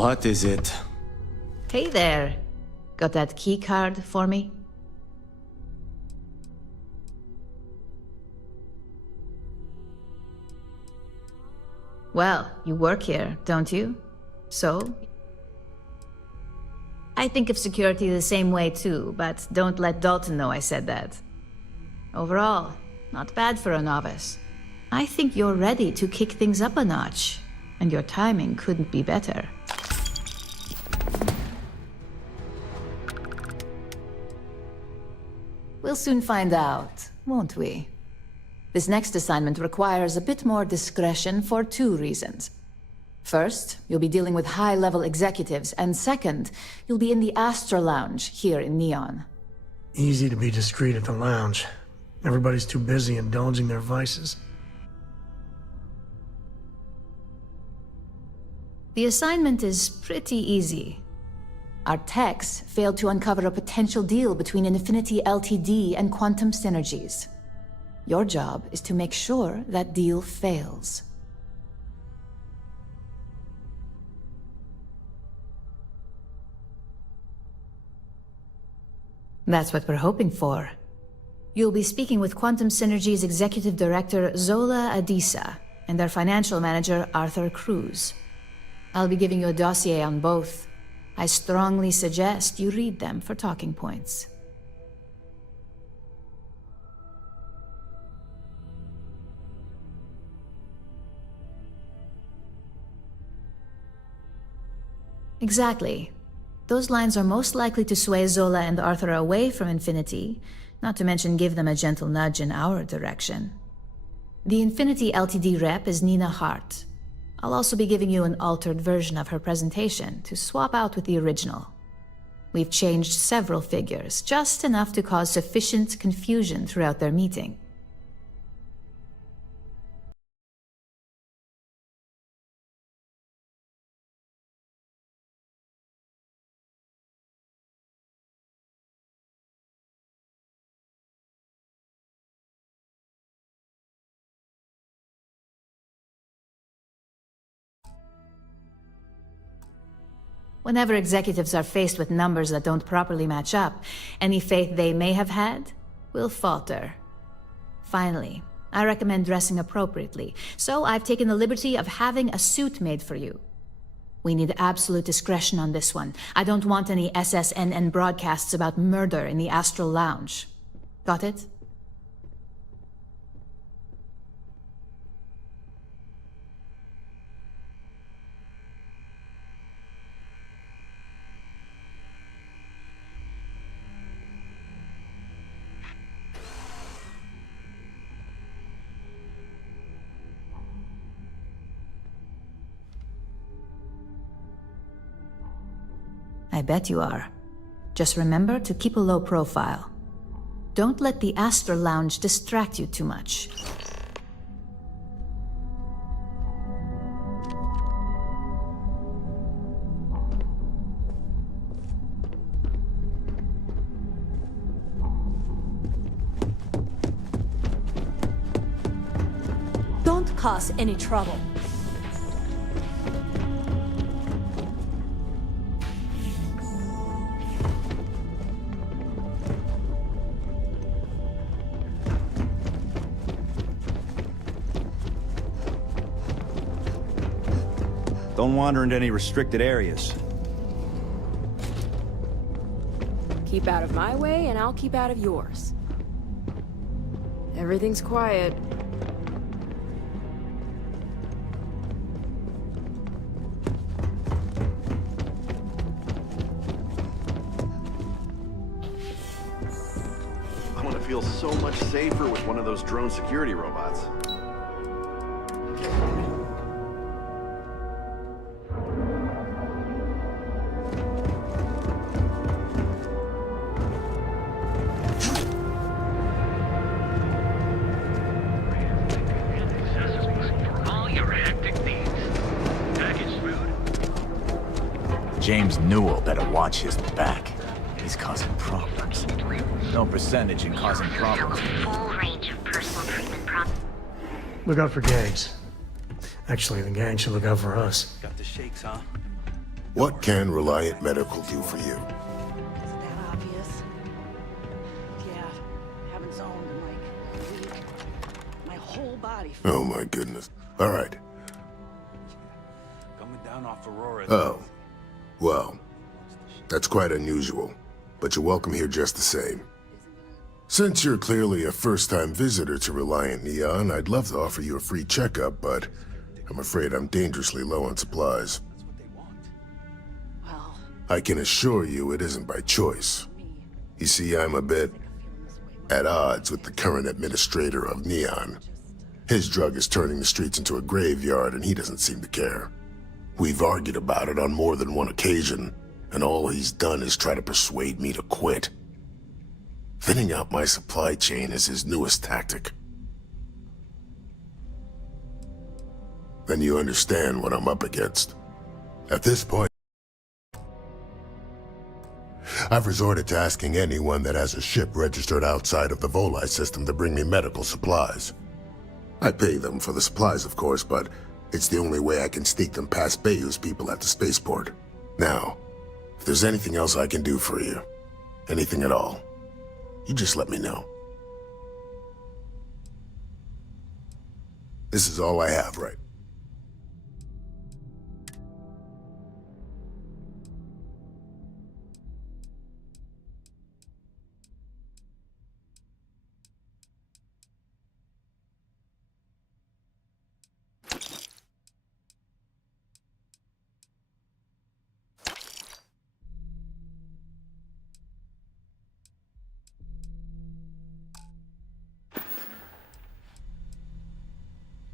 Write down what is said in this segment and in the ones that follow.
What is it? Hey there. Got that key card for me? Well, you work here, don't you? So? I think of security the same way too, but don't let Dalton know I said that. Overall, not bad for a novice. I think you're ready to kick things up a notch, and your timing couldn't be better. We'll soon find out, won't we? This next assignment requires a bit more discretion for two reasons. First, you'll be dealing with high-level executives, and second, you'll be in the Astra Lounge here in Neon. Easy to be discreet at the lounge. Everybody's too busy indulging their vices. The assignment is pretty easy. Our techs failed to uncover a potential deal between Infinity Ltd. And Quantum Synergies. Your job is to make sure that deal fails. That's what we're hoping for. You'll be speaking with Quantum Synergy's Executive Director Zola Adisa and their Financial Manager Arthur Cruz. I'll be giving you a dossier on both. I strongly suggest you read them for talking points. Exactly. Those lines are most likely to sway Zola and Arthur away from Infinity, not to mention give them a gentle nudge in our direction. The Infinity Ltd. Rep is Nina Hart. I'll also be giving you an altered version of her presentation to swap out with the original. We've changed several figures, just enough to cause sufficient confusion throughout their meeting. Whenever executives are faced with numbers that don't properly match up, any faith they may have had will falter. Finally, I recommend dressing appropriately, so I've taken the liberty of having a suit made for you. We need absolute discretion on this one. I don't want any SSNN broadcasts about murder in the Astral Lounge. Got it? I bet you are. Just remember to keep a low profile. Don't let the Astra Lounge distract you too much. Don't cause any trouble. Don't wander into any restricted areas. Keep out of my way, and I'll keep out of yours. Everything's quiet. I'm gonna feel so much safer with one of those drone security robots. James Newell better watch his back. He's causing problems. No percentage in causing problems. Look out for gangs. Actually, the gang should look out for us. Got the shakes, huh? What can Reliant Medical do for you? Is it that obvious? Yeah, haven't zoned in like a week. My whole body. Oh my goodness. All right. Coming down off Aurora. Oh. Well, that's quite unusual, but you're welcome here just the same. Since you're clearly a first-time visitor to Reliant Neon, I'd love to offer you a free checkup, but I'm afraid I'm dangerously low on supplies. Well, I can assure you it isn't by choice. You see, I'm a bit at odds with the current administrator of Neon. His drug is turning the streets into a graveyard, and he doesn't seem to care. We've argued about it on more than one occasion, and all he's done is try to persuade me to quit. Thinning out my supply chain is his newest tactic. Then you understand what I'm up against. At this point, I've resorted to asking anyone that has a ship registered outside of the Volii system to bring me medical supplies. I pay them for the supplies, of course, but it's the only way I can sneak them past Bayou's people at the spaceport. Now, if there's anything else I can do for you, anything at all, you just let me know. This is all I have, right?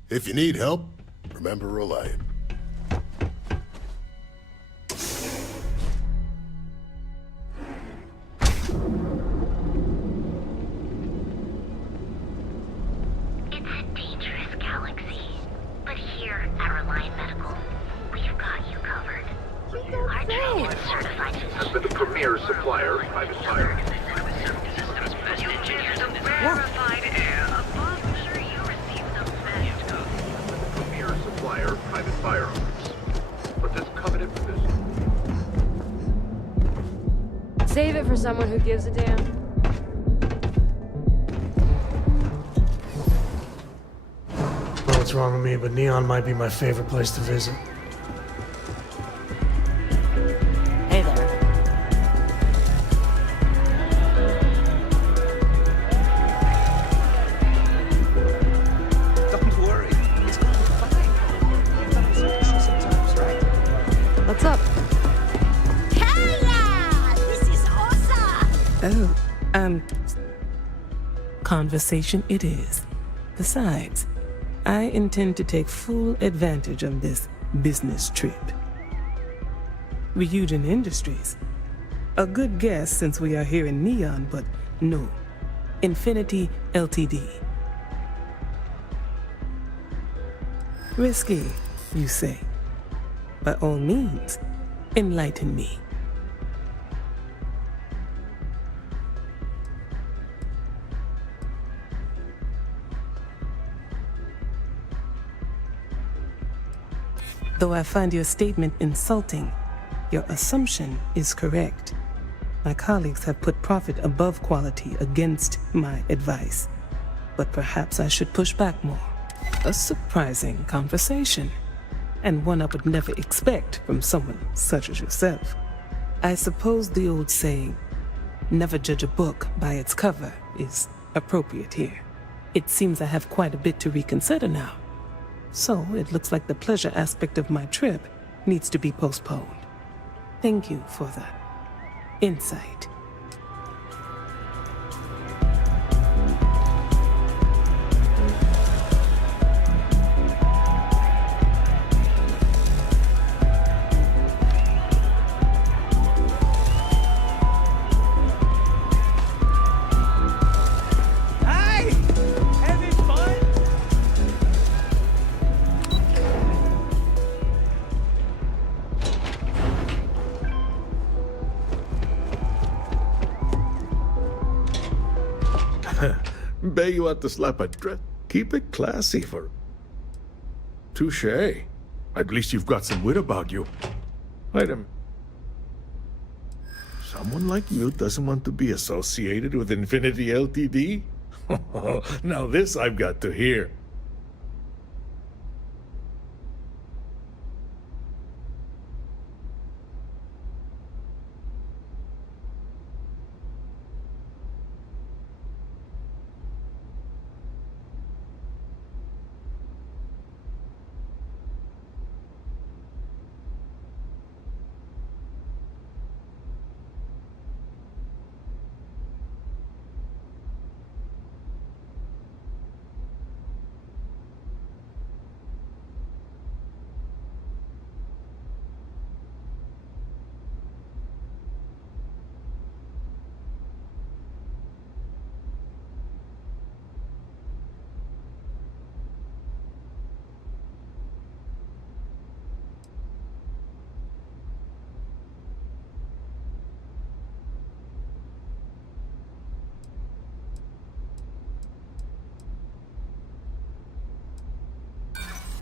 If you need help, remember Reliant. It's a dangerous galaxy, but here at Reliant Medical, we've got you covered. Our trained and certified physicians But the premier supplier, private fire. Premier supplier, private firearms. But this coveted position. Save it for someone who gives a damn. I don't know what's wrong with me, but Neon might be my favorite place to visit. hey there. Don't worry. It's gonna be fine. Sometimes right. What's up? Oh, conversation it is. Besides, I intend to take full advantage of this business trip. Ryujin Industries. A good guess since we are here in Neon, but no. Infinity Ltd. Risky, you say. By all means, enlighten me. Though I find your statement insulting, your assumption is correct. My colleagues have put profit above quality against my advice. But perhaps I should push back more. A surprising conversation, and one I would never expect from someone such as yourself. I suppose the old saying, never judge a book by its cover, is appropriate here. It seems I have quite a bit to reconsider now. So it looks like the pleasure aspect of my trip needs to be postponed. Thank you for the insight. Bet you want to slap a dress. Keep it classy for... Touche. At least you've got some wit about you. Wait a minute. Someone like you doesn't want to be associated with Infinity Ltd? Now this I've got to hear.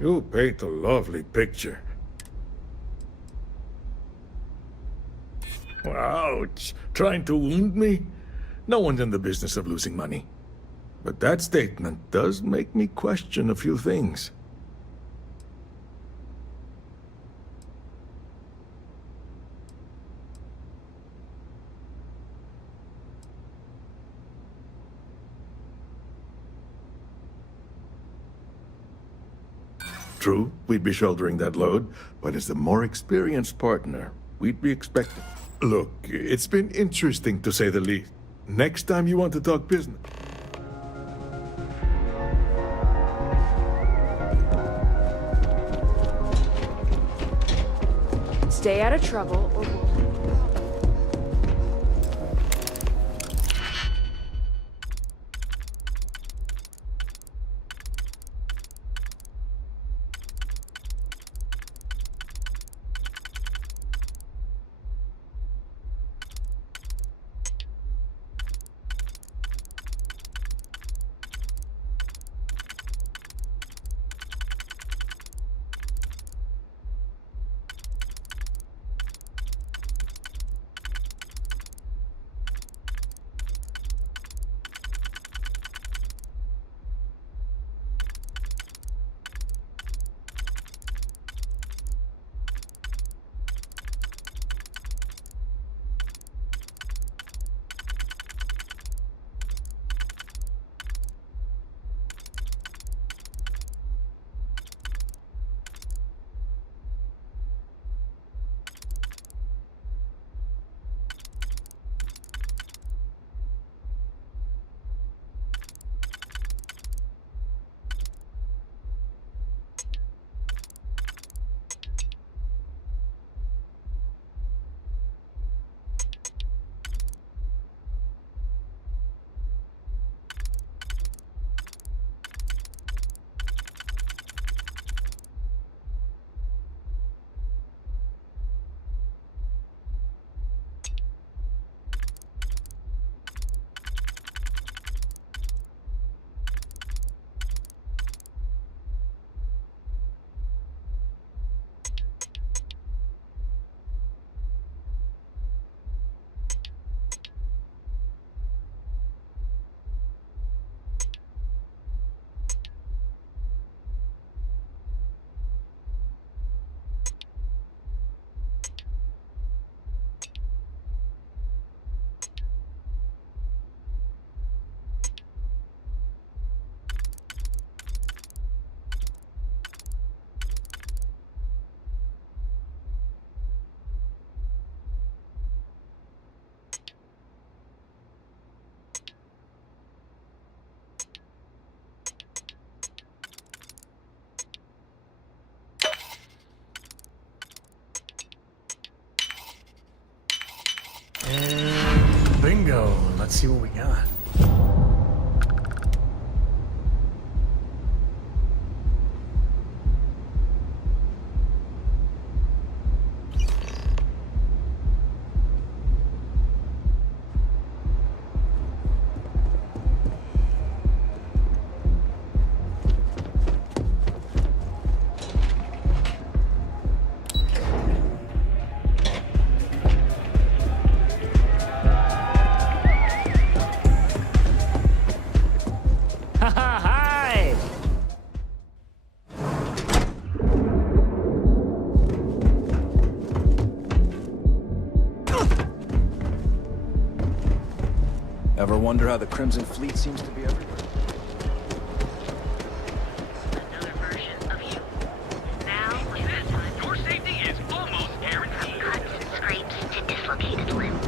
You paint a lovely picture. Ouch! Trying to wound me? No one's in the business of losing money. But that statement does make me question a few things. True, we'd be shouldering that load, but as the more experienced partner, we'd be expected. Look, it's been interesting to say the least. Next time you want to talk business. Stay out of trouble, or we'll... And bingo. Let's see what we got. wonder how the Crimson Fleet seems to be everywhere. Another version of you. Now, your safety is almost guaranteed. From cuts and scrapes to dislocated limbs.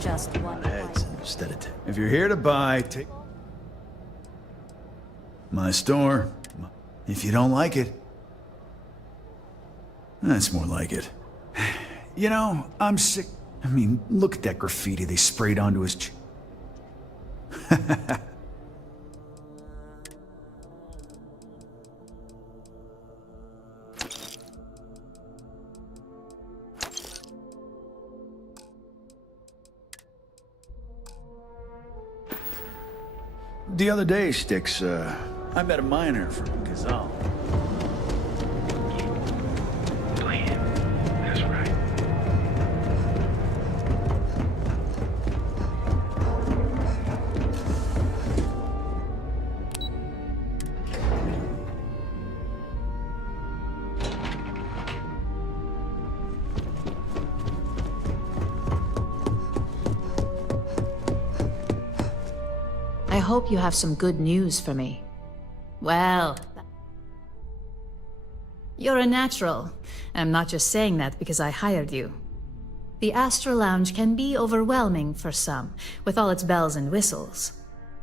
Just one Heads instead of if you're here to buy, take my store. If you don't like it, that's more like it. You know, I'm sick. I mean, look at that graffiti they sprayed onto his The other day, Sticks, I met a miner from Gazal. That's right. I hope you have some good news for me. Well, you're a natural. I'm not just saying that because I hired you. The Astro Lounge can be overwhelming for some, with all its bells and whistles.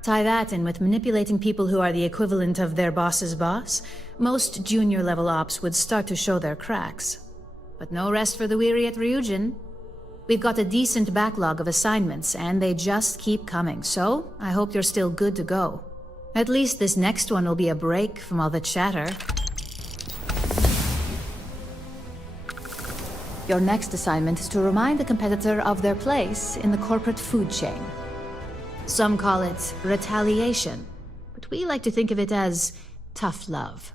Tie that in with manipulating people who are the equivalent of their boss's boss, most junior-level ops would start to show their cracks. But no rest for the weary at Ryujin. We've got a decent backlog of assignments, and they just keep coming, so I hope you're still good to go. At least this next one will be a break from all the chatter. Your next assignment is to remind the competitor of their place in the corporate food chain. Some call it retaliation, but we like to think of it as tough love.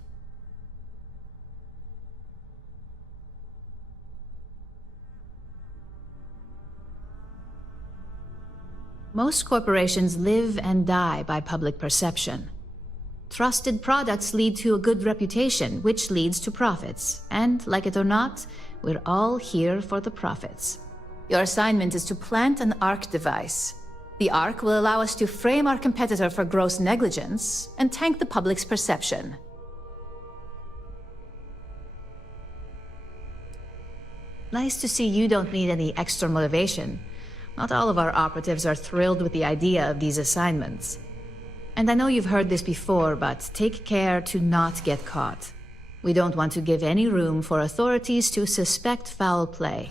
Most corporations live and die by public perception. Trusted products lead to a good reputation, which leads to profits. And, like it or not, we're all here for the profits. Your assignment is to plant an ARC device. The ARC will allow us to frame our competitor for gross negligence and tank the public's perception. Nice to see you don't need any extra motivation. Not all of our operatives are thrilled with the idea of these assignments. And I know you've heard this before, but take care to not get caught. We don't want to give any room for authorities to suspect foul play.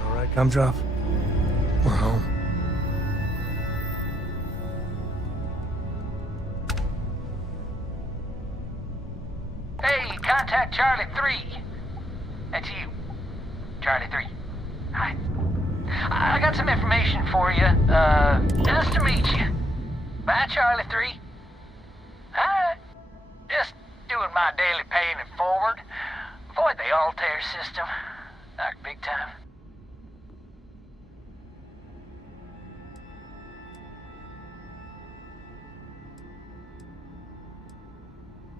All right, Gumdrop. We're home. Hey, contact Charlie 3. That's you. Charlie 3. Hi. I got some information for you. Nice to meet you. Bye, Charlie 3. Hi. Just doing my daily paying it forward. Avoid the Altair system. Like big time.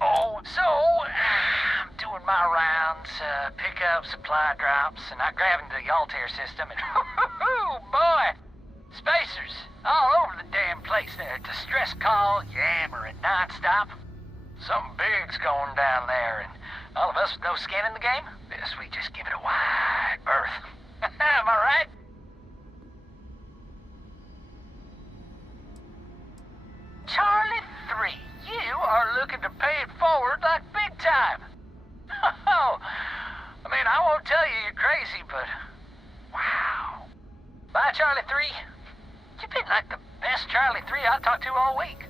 Oh, so, I'm doing my rounds, pick up supply drops, and I grab into the Altair system, and boy, spacers all over the damn place. Distress call, yammering nonstop. Something big's going down there, and all of us with no skin in the game, yes, we just give it a wide berth. Am I right? Charlie 3, you are looking to pay it forward like big time. Oh, I mean, I won't tell you you're crazy, but wow. Bye, Charlie 3. You've been like the best Charlie 3 I talked to all week.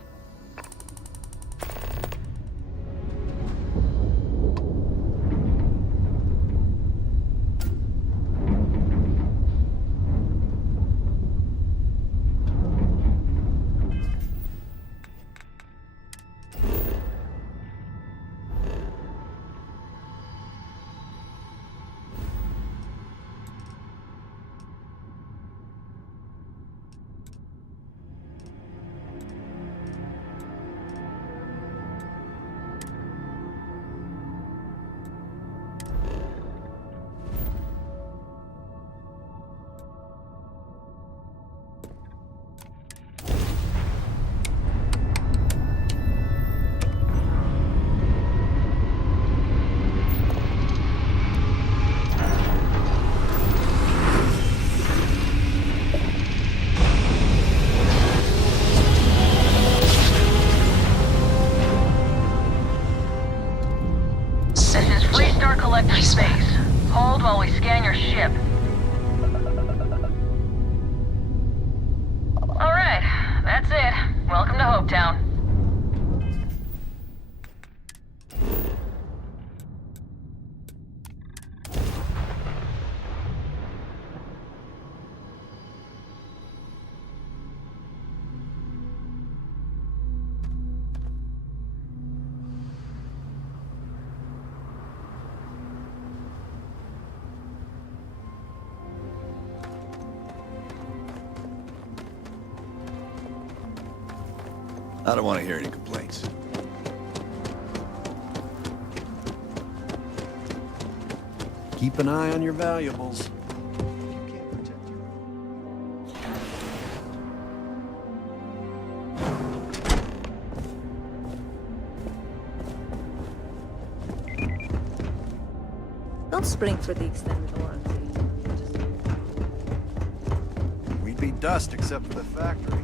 Collector space. Hold while we scan your ship. Alright, that's it. Welcome to Hopetown. I don't want to hear any complaints. Keep an eye on your valuables. You can't protect your own. Don't spring for the extended warranty. We'd be dust except for the factory.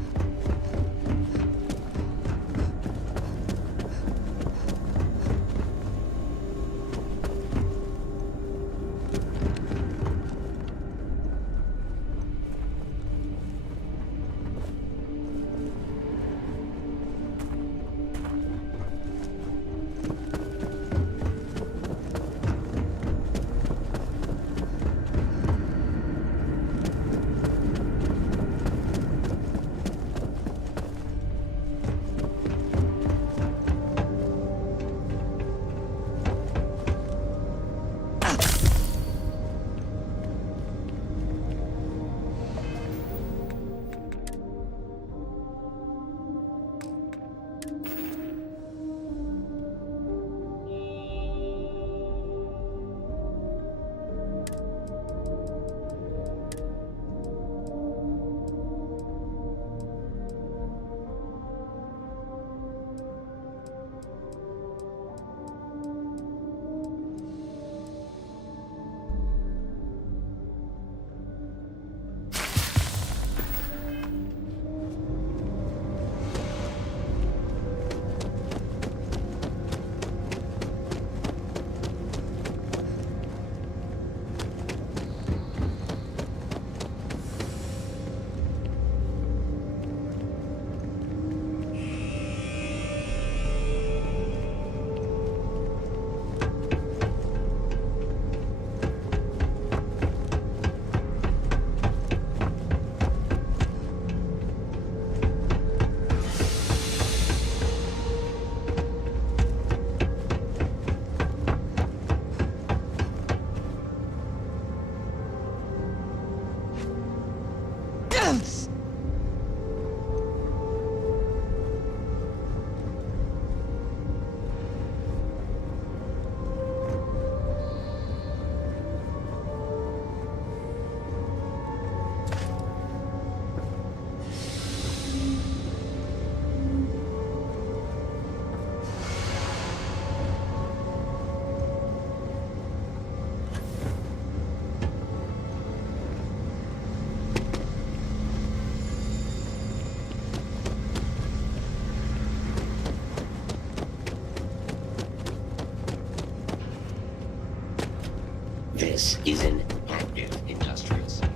This is an active industrial site.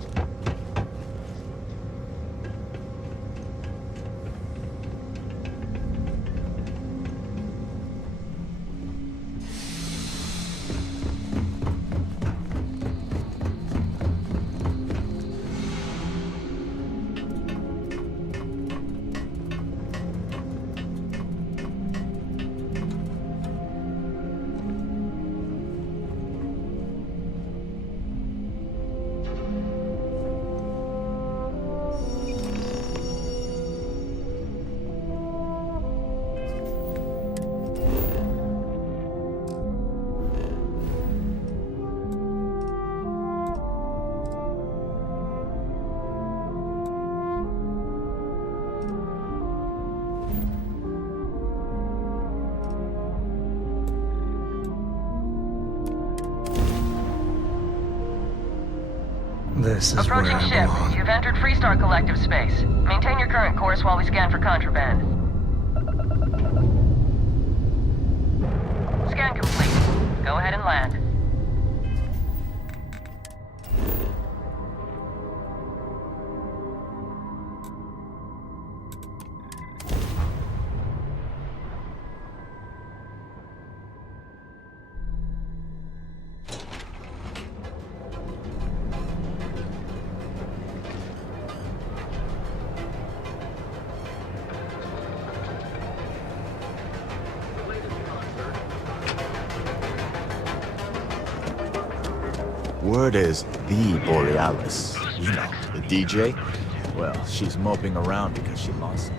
This is Approaching where I ship. belong. You've entered Freestar Collective space. Maintain your current course while we scan for contraband. Scan complete. Go ahead and land. Word is the Borealis. You know, the DJ? Well, she's moping around because she lost.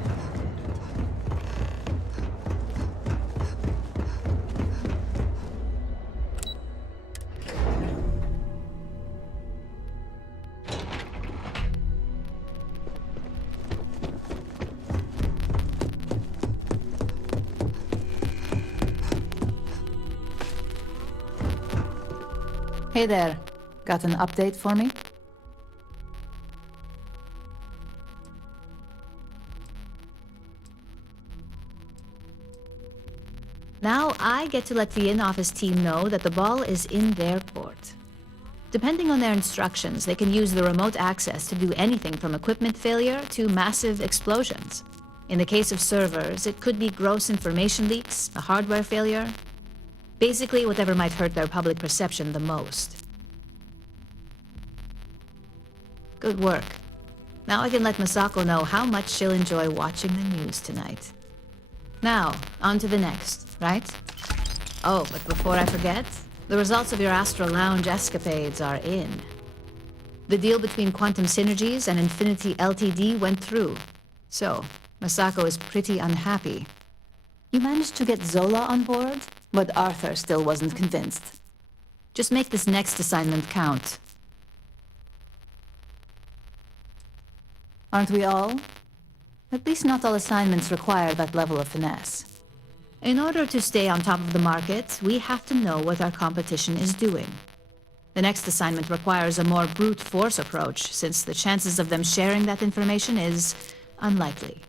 Hey there. Got an update for me? Now I get to let the in-office team know that the ball is in their court. Depending on their instructions, they can use the remote access to do anything from equipment failure to massive explosions. In the case of servers, it could be gross information leaks, a hardware failure. Basically, whatever might hurt their public perception the most. Good work. Now I can let Masako know how much she'll enjoy watching the news tonight. Now, on to the next, right? Oh, but before I forget, the results of your Astral Lounge escapades are in. The deal between Quantum Synergies and Infinity Ltd went through. So, Masako is pretty unhappy. You managed to get Zola on board, but Arthur still wasn't convinced. Just make this next assignment count. Aren't we all? At least not all assignments require that level of finesse. In order to stay on top of the market, we have to know what our competition is doing. The next assignment requires a more brute force approach, since the chances of them sharing that information is unlikely.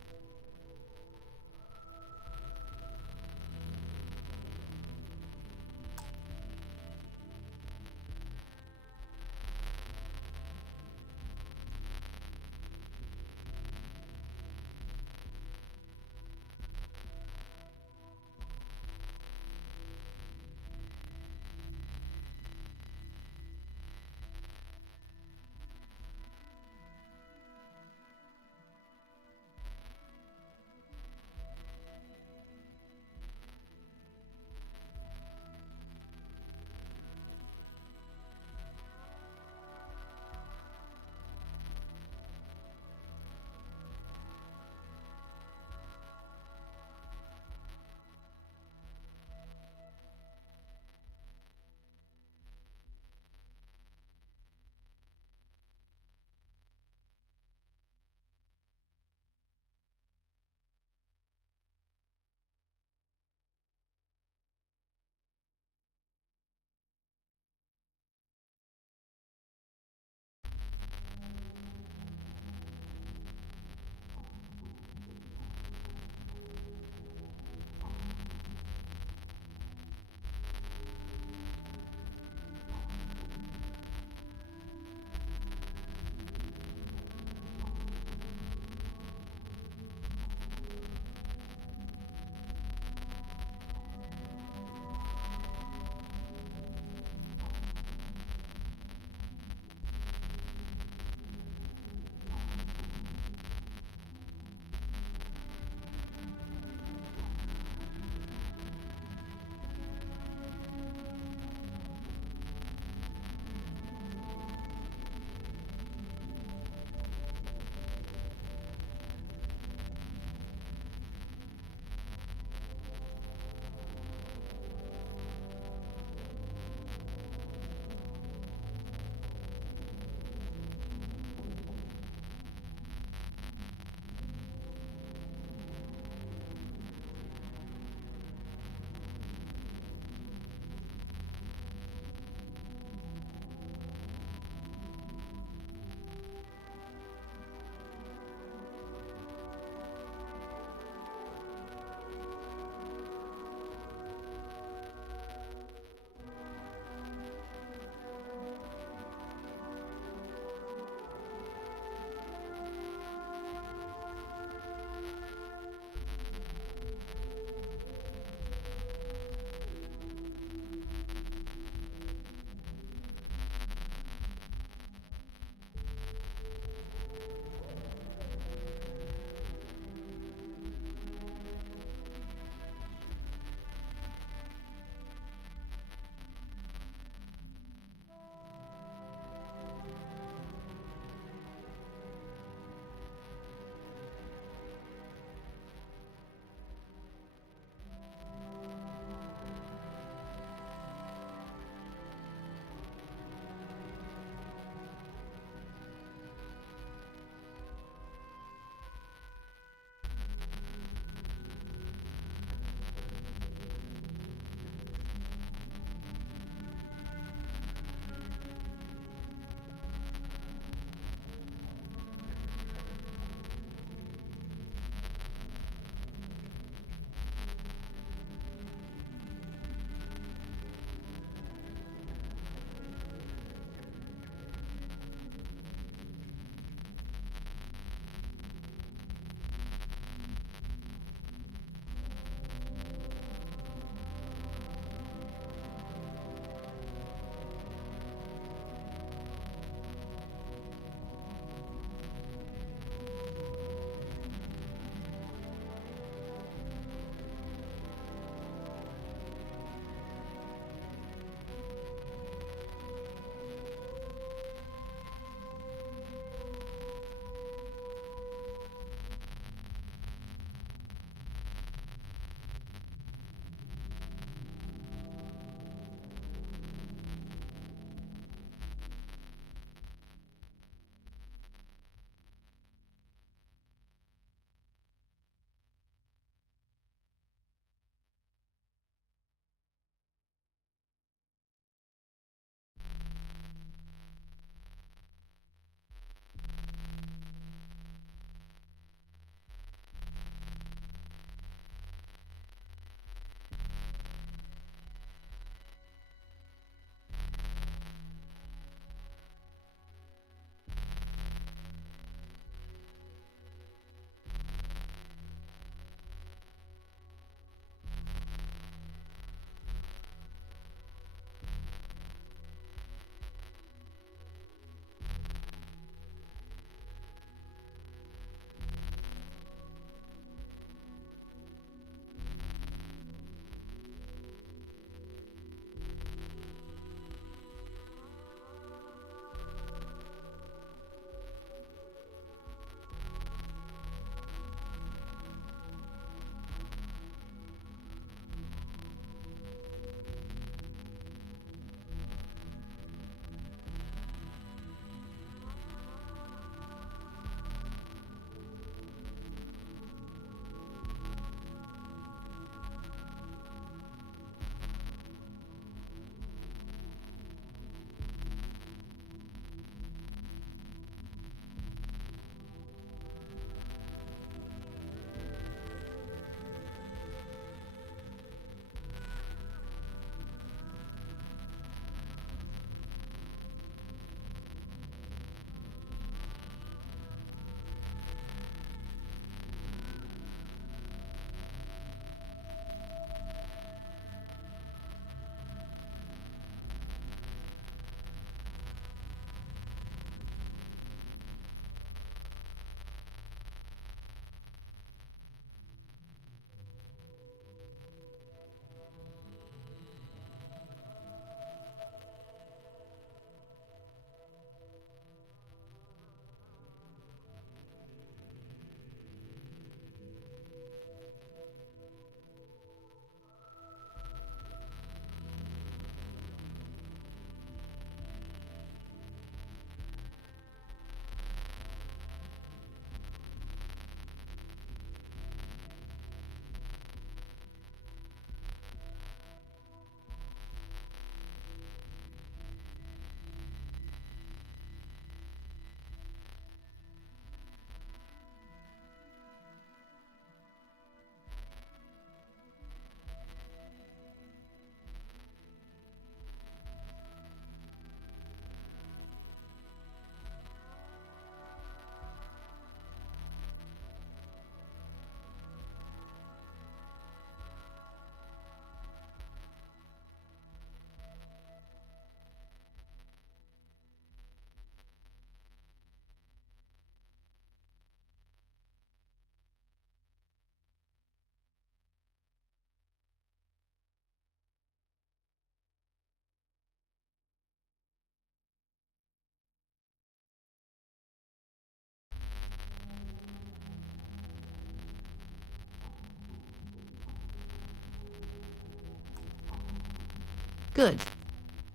Good.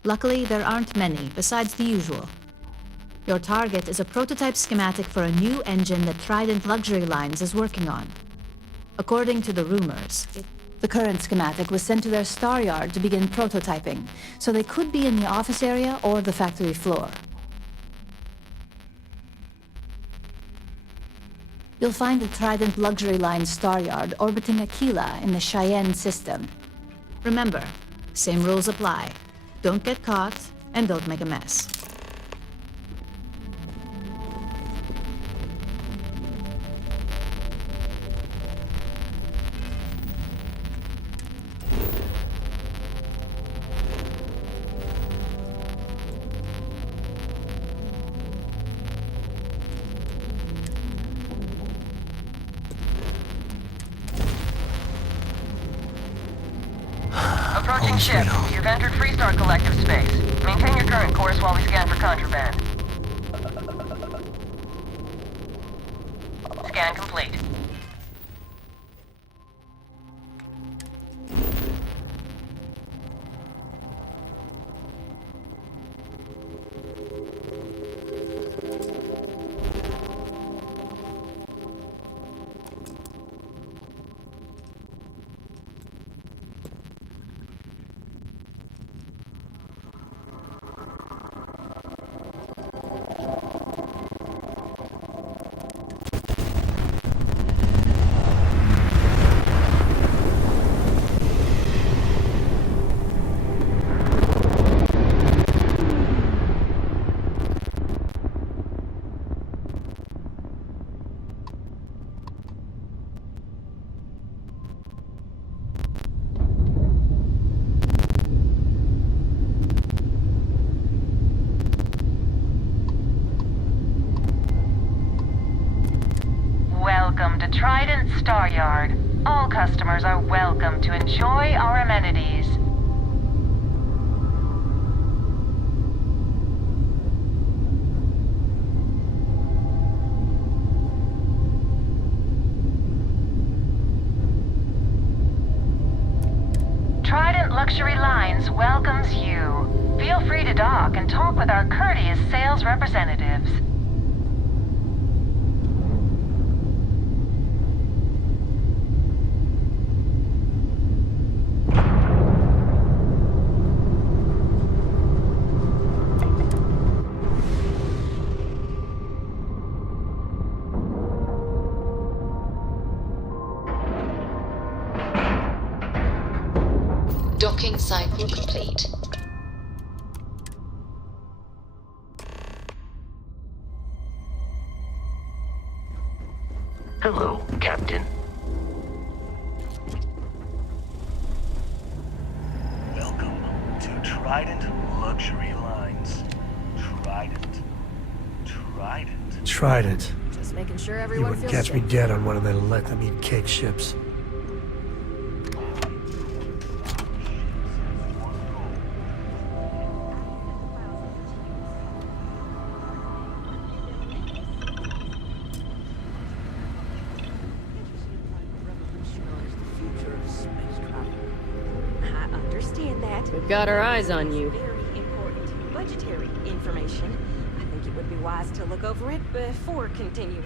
Luckily, there aren't many, besides the usual. Your target is a prototype schematic for a new engine that Trident Luxury Lines is working on. According to the rumors, the current schematic was sent to their star yard to begin prototyping, so they could be in the office area or the factory floor. You'll find the Trident Luxury Line star yard orbiting Aquila in the Cheyenne system. Remember, same rules apply. Don't get caught, and don't make a mess. Approaching ship. You've entered Freestar Collective space. Maintain your current course while we scan for contraband. Scan complete. Welcome to Trident Star Yard. All customers are welcome to enjoy our amenities. Trident Luxury Lines welcomes you. Feel free to dock and talk with our courteous sales representatives. Docking cycle complete. Hello, Captain. Welcome to Trident Luxury Lines. Trident. Just making sure You everyone wouldn't feels catch me safe. dead on one of them let them eat cake ships. I understand that. We've got our eyes on you. Very important budgetary information. I think it would be wise to look over it before continuing.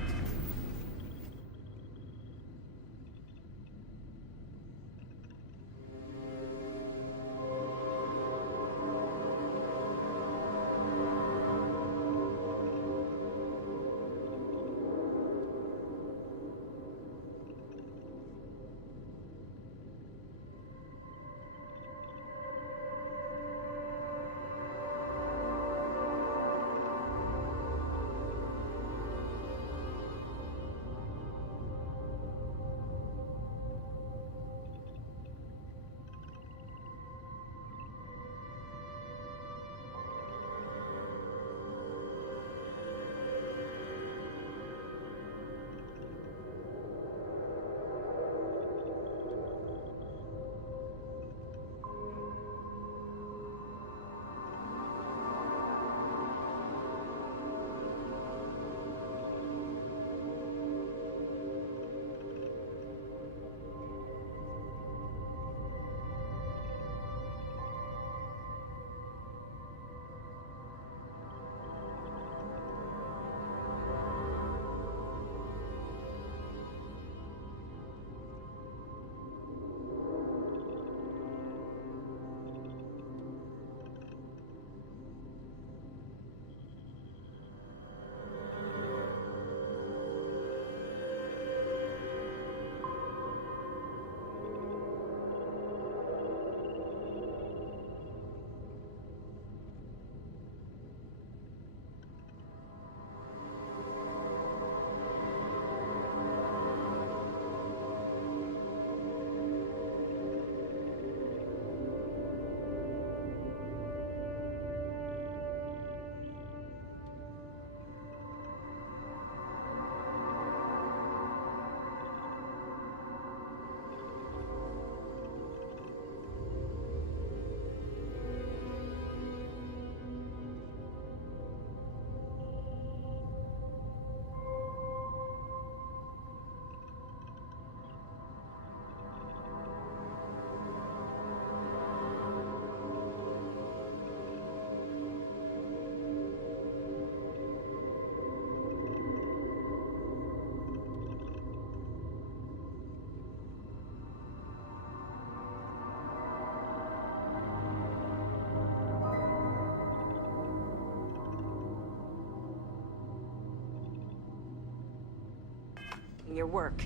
Your work.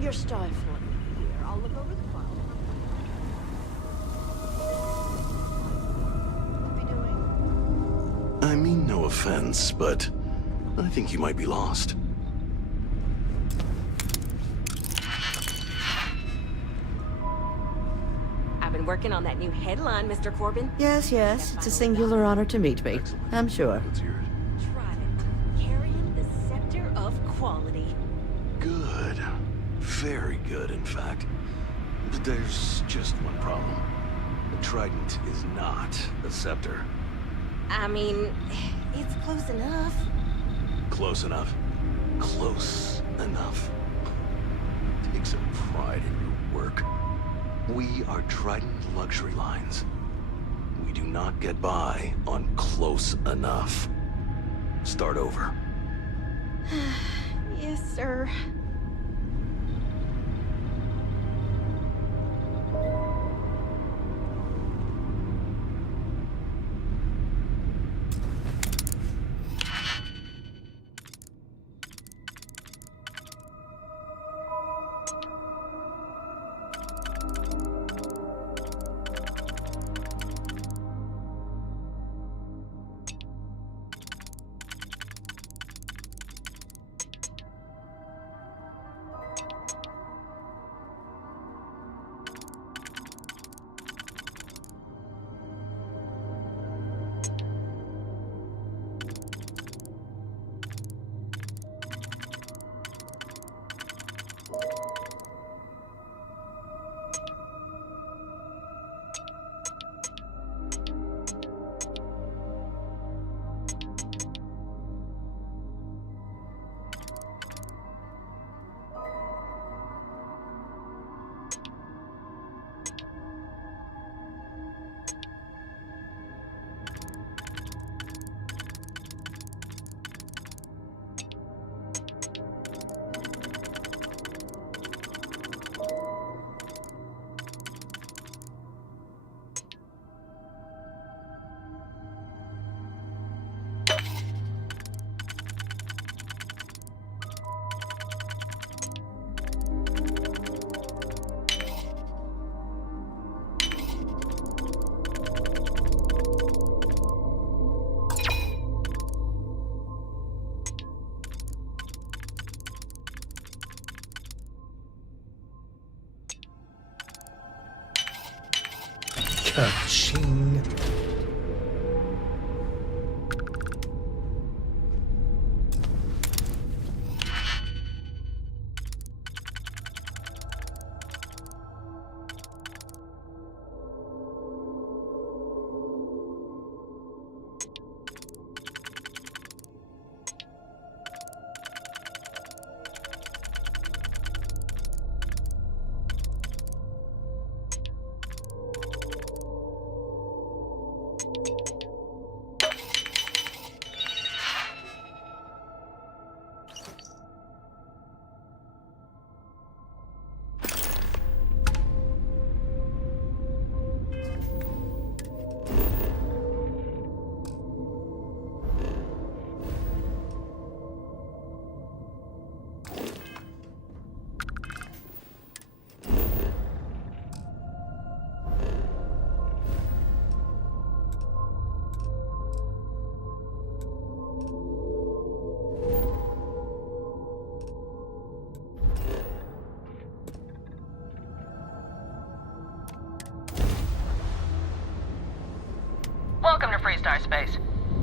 You're stifling. Here, I'll look over the file. What are you doing? I mean no offense, but I think you might be lost. I've been working on that new headline, Mr. Corbin. Yes, yes. It's a singular honor to meet me. I'm sure. Trident, carrying the scepter of quality. Good. Very good, in fact. But there's just one problem. The Trident is not a scepter. I mean, it's close enough. Close enough. Close enough. Take some pride in your work. We are Trident Luxury Lines. We do not get by on close enough. Start over. Yes, sir. Ka-ching. Welcome to Freestar Space.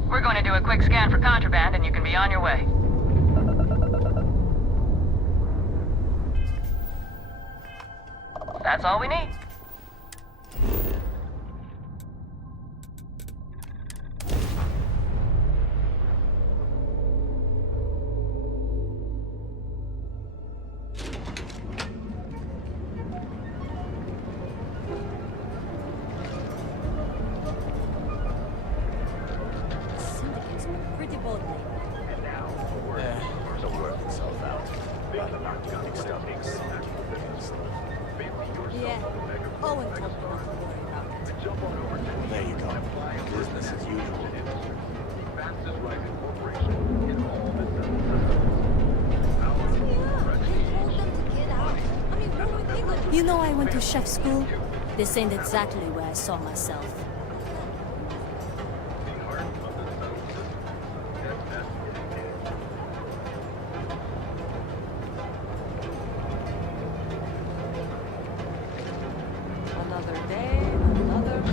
We're going to do a quick scan for contraband and you can be on your way. That's all we need. Yeah. Owen told me not to worry about it. There you go. Business as usual. Fastest rising corporation in all the You know I went to chef school? This ain't exactly where I saw myself. Another day, another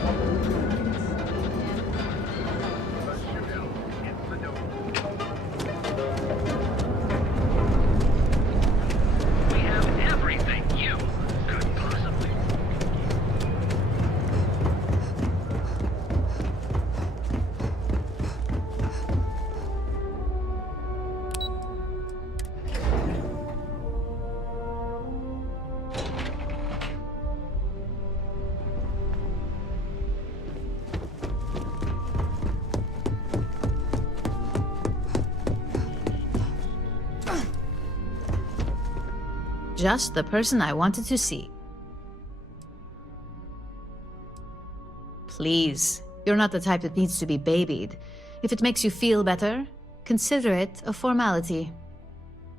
We have everything you could possibly. Just the person I wanted to see. Please, you're not the type that needs to be babied. If it makes you feel better, consider it a formality.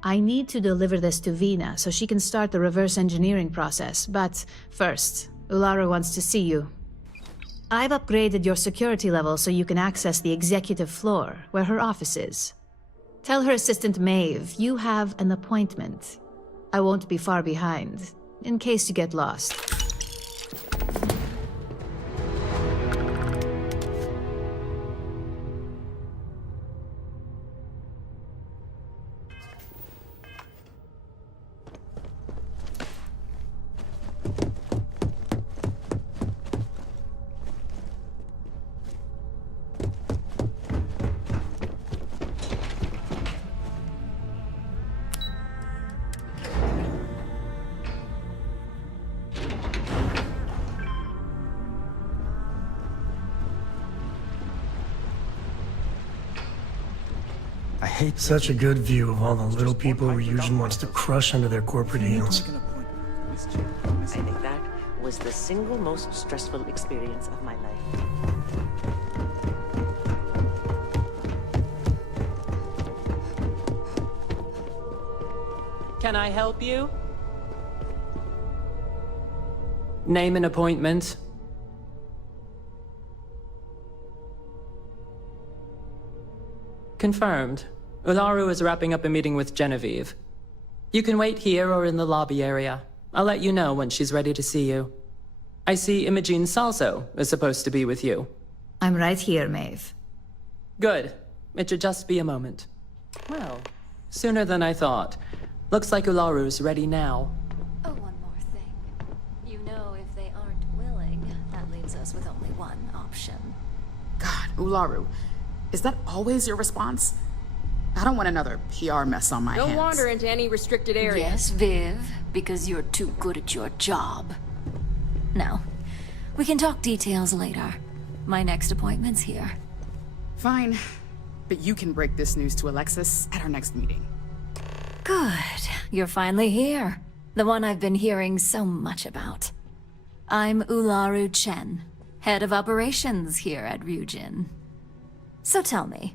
I need to deliver this to Vina so she can start the reverse engineering process, but first, Ularu wants to see you. I've upgraded your security level so you can access the executive floor, where her office is. Tell her assistant Maeve you have an appointment. I won't be far behind, in case you get lost. Such a good view of all the little people Ryujin wants to crush under their corporate heels. I think that was the single most stressful experience of my life. Can I help you? Name an appointment. Confirmed. Ularu is wrapping up a meeting with Genevieve. You can wait here or in the lobby area. I'll let you know when she's ready to see you. I see Imogene Salso is supposed to be with you. I'm right here, Maeve. Good. It should just be a moment. Well, sooner than I thought. Looks like Ularu's ready now. Oh, one more thing. You know, if they aren't willing, that leaves us with only one option. God, Ularu, is that always your response? I don't want another PR mess on my hands. Don't wander into any restricted area. Yes, Viv, because you're too good at your job. Now, we can talk details later. My next appointment's here. Fine, but you can break this news to Alexis at our next meeting. Good. You're finally here. The one I've been hearing so much about. I'm Ularu Chen, head of operations here at Ryujin. So tell me,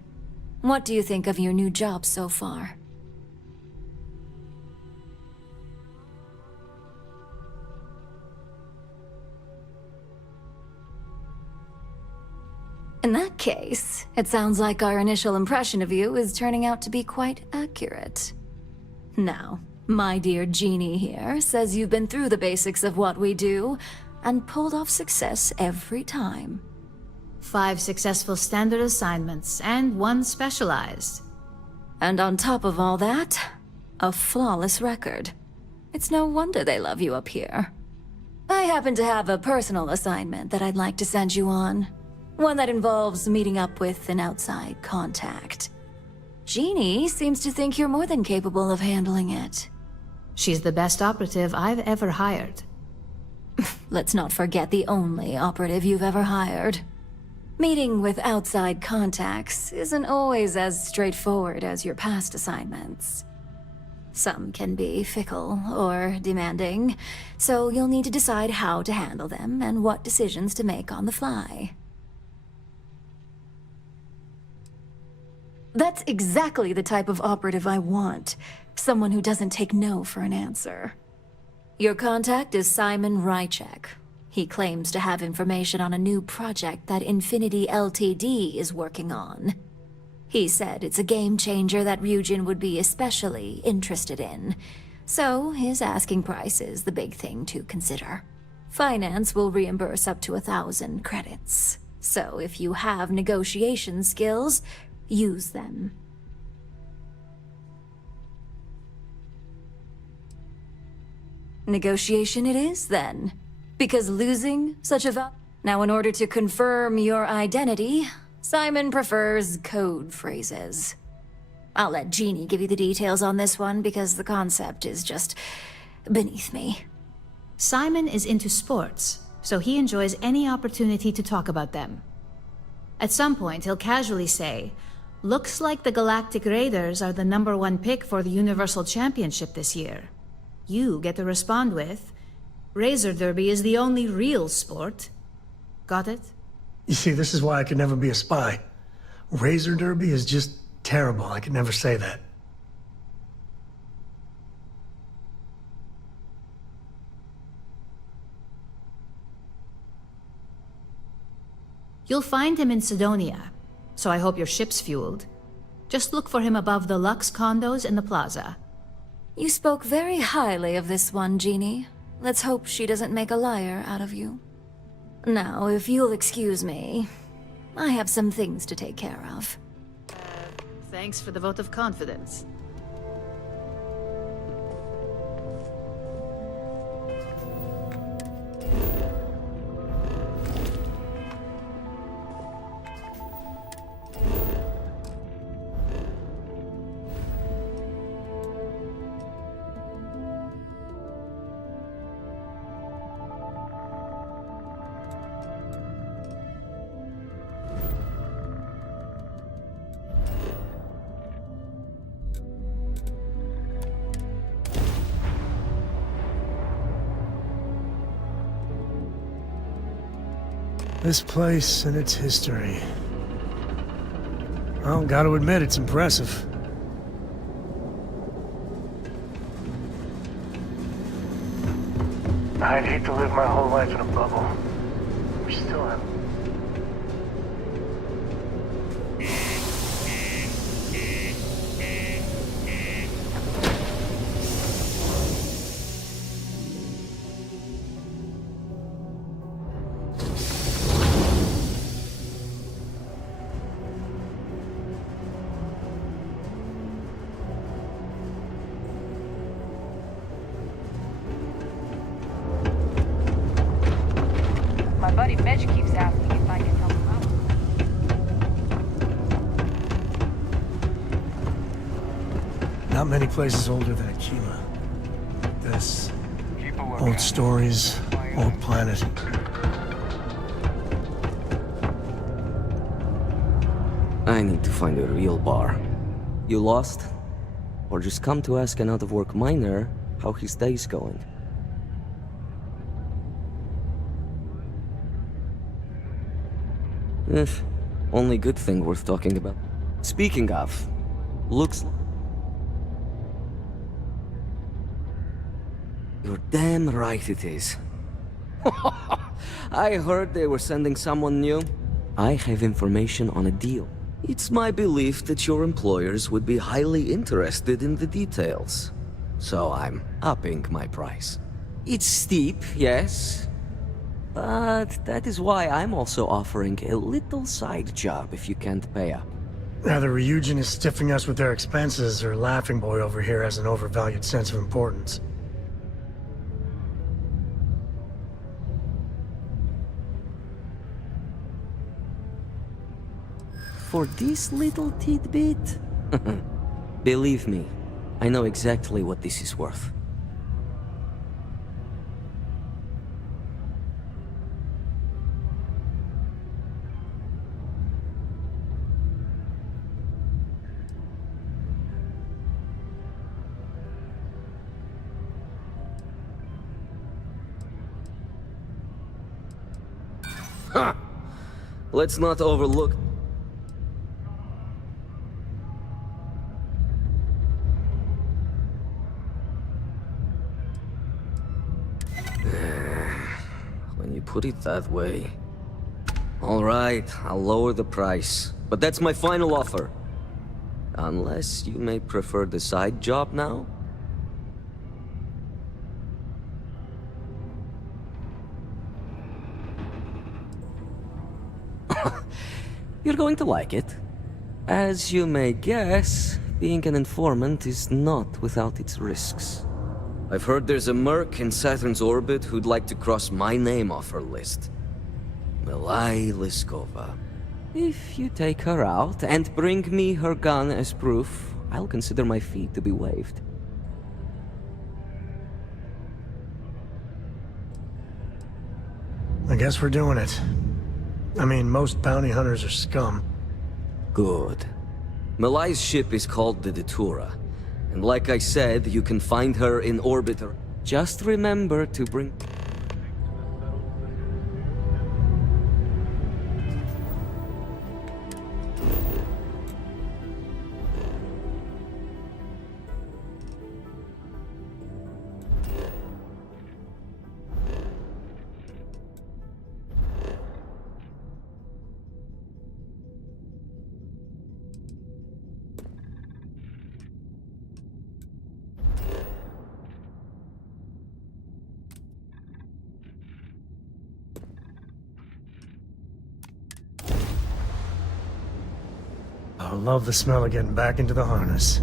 what do you think of your new job so far? In that case, it sounds like our initial impression of you is turning out to be quite accurate. Now, my dear Jeannie here says you've been through the basics of what we do and pulled off success every time. 5 successful standard assignments and 1 specialized. And on top of all that, a flawless record. It's no wonder they love you up here. I happen to have a personal assignment that I'd like to send you on. One that involves meeting up with an outside contact. Jeannie seems to think you're more than capable of handling it. She's the best operative I've ever hired. Let's not forget the only operative you've ever hired. Meeting with outside contacts isn't always as straightforward as your past assignments. Some can be fickle or demanding, so you'll need to decide how to handle them and what decisions to make on the fly. That's exactly the type of operative I want. Someone who doesn't take no for an answer. Your contact is Simon Rychek. He claims to have information on a new project that Infinity Ltd. Is working on. He said it's a game changer that Ryujin would be especially interested in. So his asking price is the big thing to consider. Finance will reimburse up to 1,000 credits. So if you have negotiation skills, use them. Negotiation it is, then. Because losing such a Now, in order to confirm your identity, Simon prefers code phrases. I'll let Jeannie give you the details on this one because the concept is just beneath me. Simon is into sports, so he enjoys any opportunity to talk about them. At some point, he'll casually say, "Looks like the Galactic Raiders are the #1 pick for the Universal Championship this year." You get to respond with, "Razor Derby is the only real sport." Got it? You see, this is why I could never be a spy. Razor Derby is just terrible. I could never say that. You'll find him in Sidonia, so I hope your ship's fueled. Just look for him above the Lux condos in the plaza. You spoke very highly of this one, Jeannie. Let's hope she doesn't make a liar out of you. Now, if you'll excuse me, I have some things to take care of. Thanks for the vote of confidence. This place and its history. Well, gotta admit, it's impressive. I'd hate to live my whole life in a bubble. We still have... My buddy Mitch keeps asking if I can help him out. Not many places older than Aquila. This. Old stories, old planet. I need to find a real bar. You lost? Or just come to ask an out-of-work miner how his day's going? Only good thing worth talking about. Speaking of, looks... You're damn right it is. I heard they were sending someone new. I have information on a deal. It's my belief that your employers would be highly interested in the details. So I'm upping my price. It's steep, yes. But that is why I'm also offering a little side job if you can't pay up. Either Ryujin is stiffing us with their expenses, or Laughing Boy over here has an overvalued sense of importance. For this little tidbit? Believe me, I know exactly what this is worth. Ha! Let's not overlook... put it that way. All right, I'll lower the price. But that's my final offer. Unless you may prefer the side job now? You're going to like it. As you may guess, being an informant is not without its risks. I've heard there's a merc in Saturn's orbit who'd like to cross my name off her list. Milai Liskova. If you take her out and bring me her gun as proof, I'll consider my fee to be waived. I guess we're doing it. I mean, most bounty hunters are scum. Good. Milai's ship is called the Datura. And like I said, you can find her in orbit. Just remember to bring... I love the smell of getting back into the harness.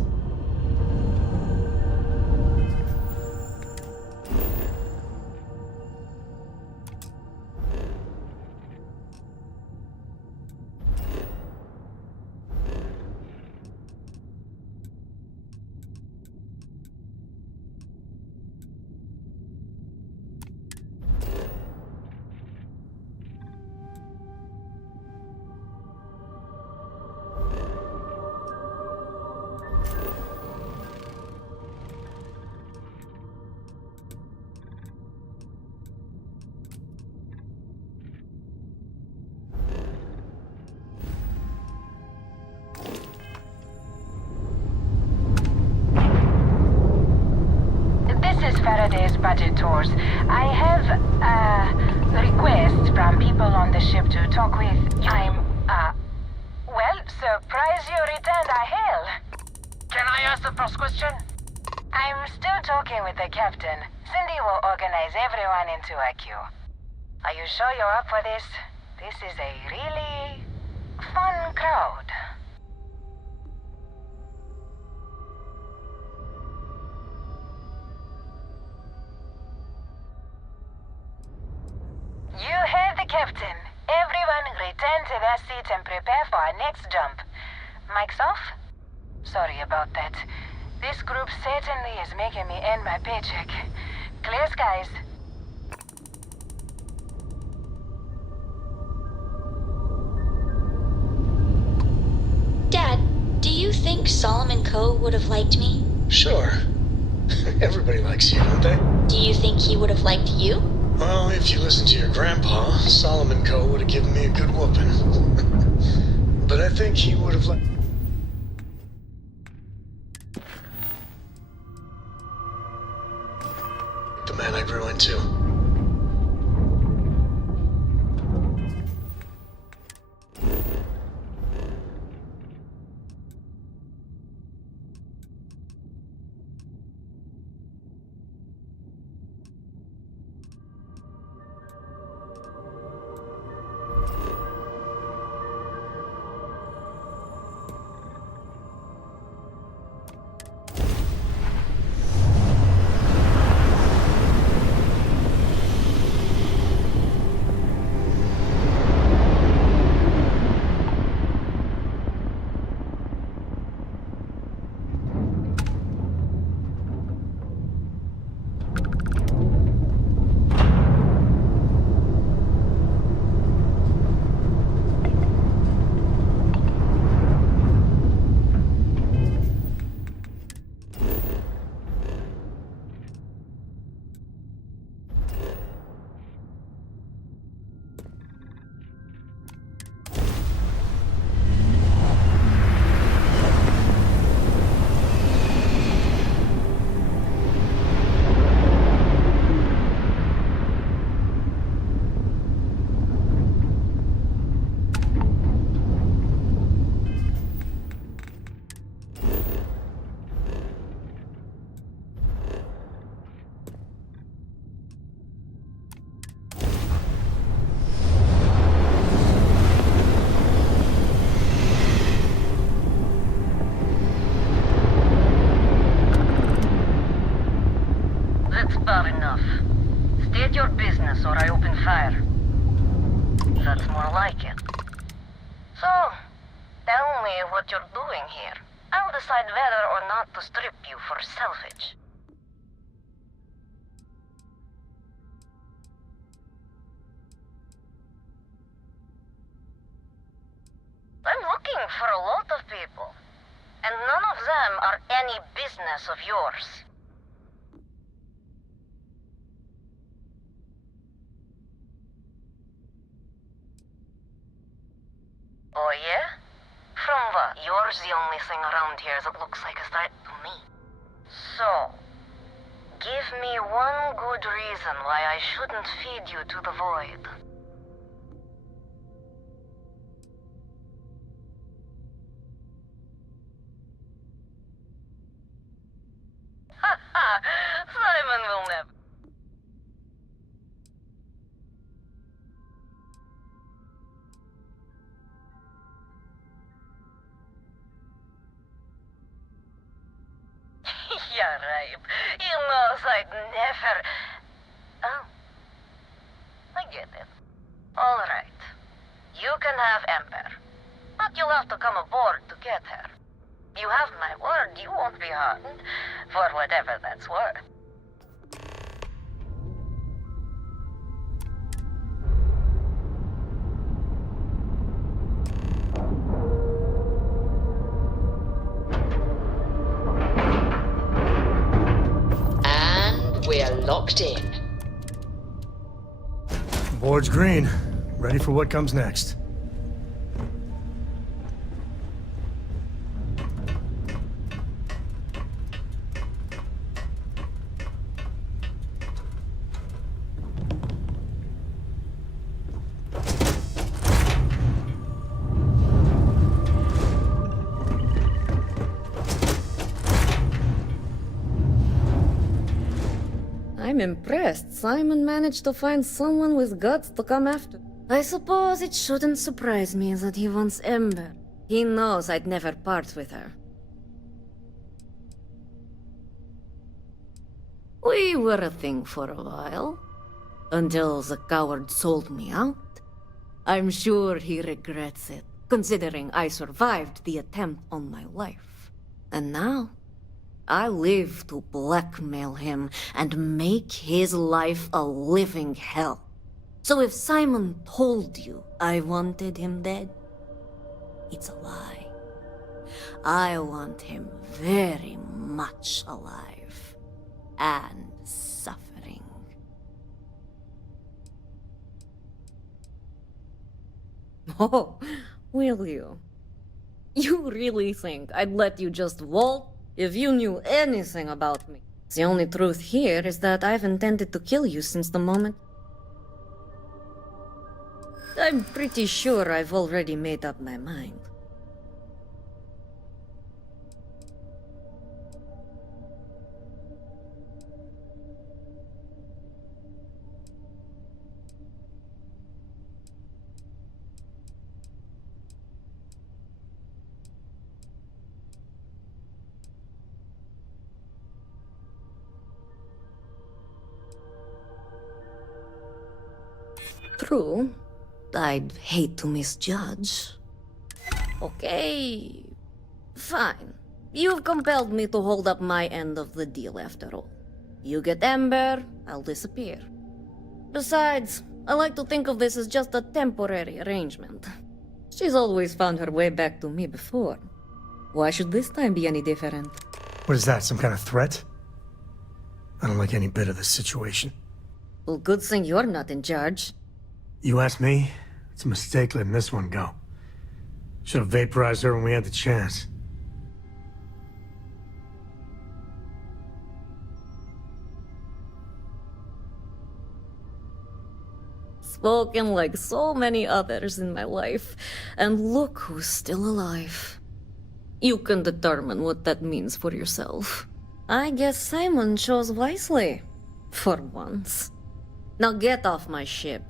Faraday's budget tours. I have, requests from people on the ship to talk with. Well, surprise you returned a hail. Can I ask the first question? I'm still talking with the captain. Cindy will organize everyone into a queue. Are you sure you're up for this? This is a really fun crowd. You heard the captain. Everyone return to their seats and prepare for our next jump. Mic's off? Sorry about that. This group certainly is making me earn my paycheck. Clear skies. Dad, do you think Solomon Coe would have liked me? Sure. Everybody likes you, don't they? Do you think he would have liked you? Well, if you listen to your grandpa, Solomon Coe would have given me a good whooping. But I think he would have liked... the man I grew into. your business or I open fire. That's more like it. So, tell me what you're doing here. I'll decide whether or not to strip you for salvage. I'm looking for a lot of people, and none of them are any business of yours. Oh yeah? From what? You're the only thing around here that looks like a threat to me. So, give me one good reason why I shouldn't feed you to the void. Simon will never. Yeah, right. You know I'd never... Oh. I get it. All right. You can have Ember. But you'll have to come aboard to get her. You have my word, you won't be harmed. For whatever that's worth. And we're locked in. Board's green. Ready for what comes next. I'm impressed. Simon managed to find someone with guts to come after. I suppose it shouldn't surprise me that he wants Ember. He knows I'd never part with her. We were a thing for a while. Until the coward sold me out. I'm sure he regrets it, considering I survived the attempt on my life. And now, I live to blackmail him and make his life a living hell. So if Simon told you I wanted him dead, it's a lie. I want him very much alive and suffering. Oh, will you? You really think I'd let you just waltz? If you knew anything about me. The only truth here is that I've intended to kill you since the moment. I'm pretty sure I've already made up my mind. True. I'd hate to misjudge. Okay. Fine. You've compelled me to hold up my end of the deal after all. You get Ember, I'll disappear. Besides, I like to think of this as just a temporary arrangement. She's always found her way back to me before. Why should this time be any different? What is that, some kind of threat? I don't like any bit of this situation. Well, good thing you're not in charge. You ask me? It's a mistake letting this one go. Should have vaporized her when we had the chance. Spoken like so many others in my life, and look who's still alive. You can determine what that means for yourself. I guess Simon chose wisely. For once. Now get off my ship.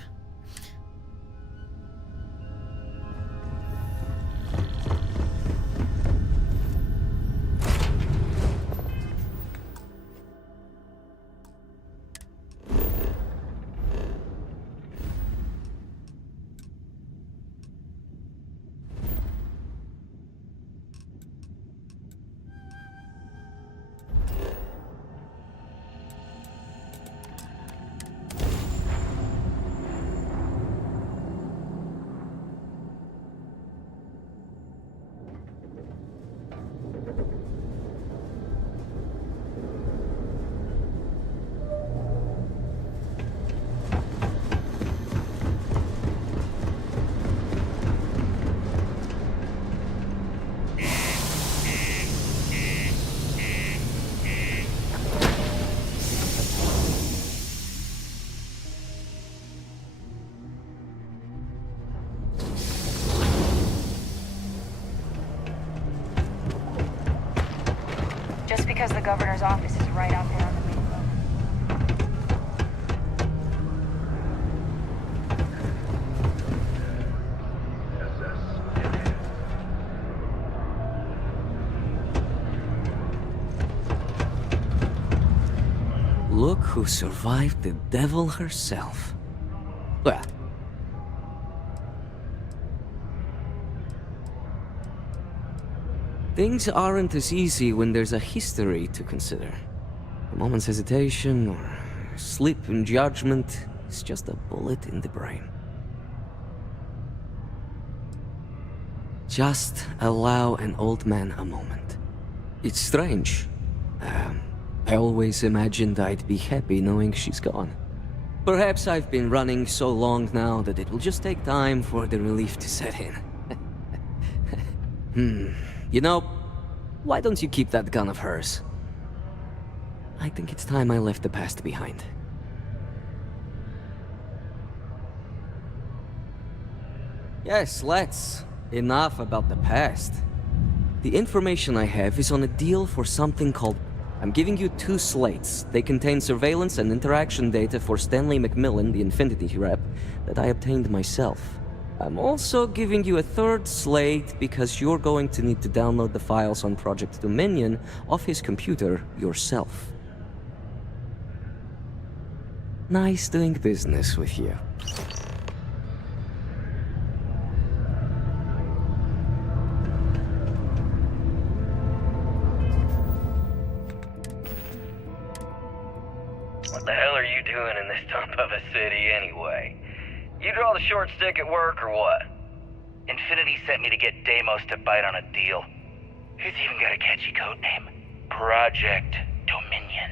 because the governor's office is right out there on the main road. Look who survived the devil herself. Well, things aren't as easy when there's a history to consider. A moment's hesitation or slip in judgment is just a bullet in the brain. Just allow an old man a moment. It's strange. I always imagined I'd be happy knowing she's gone. Perhaps I've been running so long now that it will just take time for the relief to set in. You know, why don't you keep that gun of hers? I think it's time I left the past behind. Yes, let's. Enough about the past. The information I have is on a deal for something called... I'm giving you 2 slates. They contain surveillance and interaction data for Stanley McMillan, the Infinity rep, that I obtained myself. I'm also giving you a 3rd slate because you're going to need to download the files on Project Dominion off his computer yourself. Nice doing business with you. What the hell are you doing in this dump of a city anyway? You draw the short stick at work or what? Infinity sent me to get Deimos to bite on a deal. He's even got a catchy code name. Project Dominion.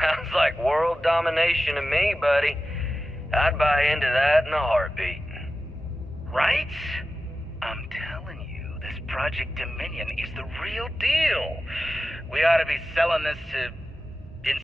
Sounds like world domination to me, buddy. I'd buy into that in a heartbeat. Right? I'm telling you, this Project Dominion is the real deal. We ought to be selling this to